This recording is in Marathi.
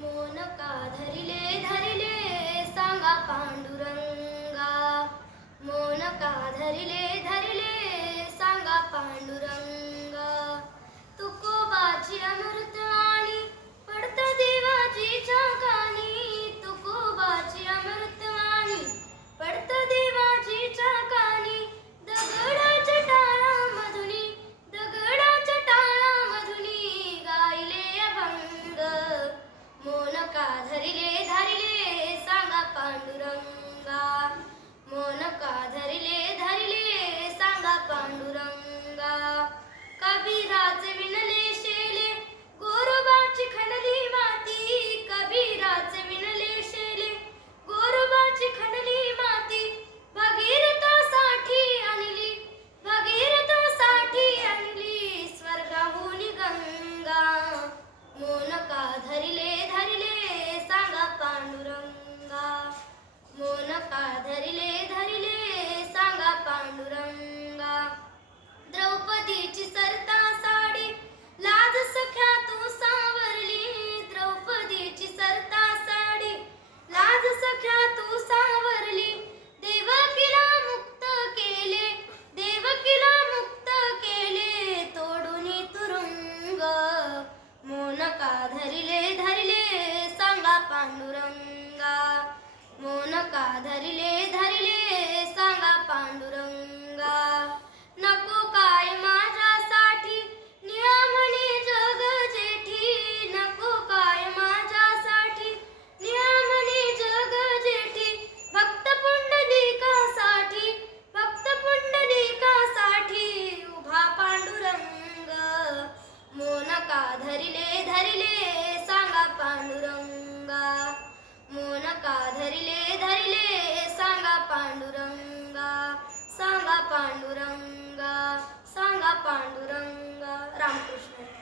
मोन का धरिले धरिले सांगा पांडुरंगा. मोन का धरिले धरिले सांगा पांडुरंगा. तुकोबाची अमृतवाणी पडत देवाजीच्या कानी. तुकोबाची अमृतवाणी पडत देवाजीच्या कानी. दगडाच्या टाळामधुनी दगडाच्या टाळामधुनी गायले अभंग. मोन का धरिले धरिले सांगा पांडुरंगा. मोन का धरिले धरिले सांगा पांडुरंगा. कबीराचे विणले शेले गोरोबाची खणली माती. कबीराचे विणले शेले गोरोबाची खणली माती. भगीरथासाठी आणली भगीरथासाठी आणली स्वर्गाहून गंगा. मोन का धरिले धरिले सांगा पांडुरंगा. मोन का धरिले धरिले सांगा पांडुरंगा. द्रौपदीची सरता साडी लाज सख्या तू सावरली. द्रौपदीची सरता साडी लाज सख्या तू सावरली. देवकीला मुक्त केले देवकीला मुक्त केले तोडून तुरुंग. मोन का धरिले धरिले सांगा पांडुरंगा. मोन का धरिले धरिले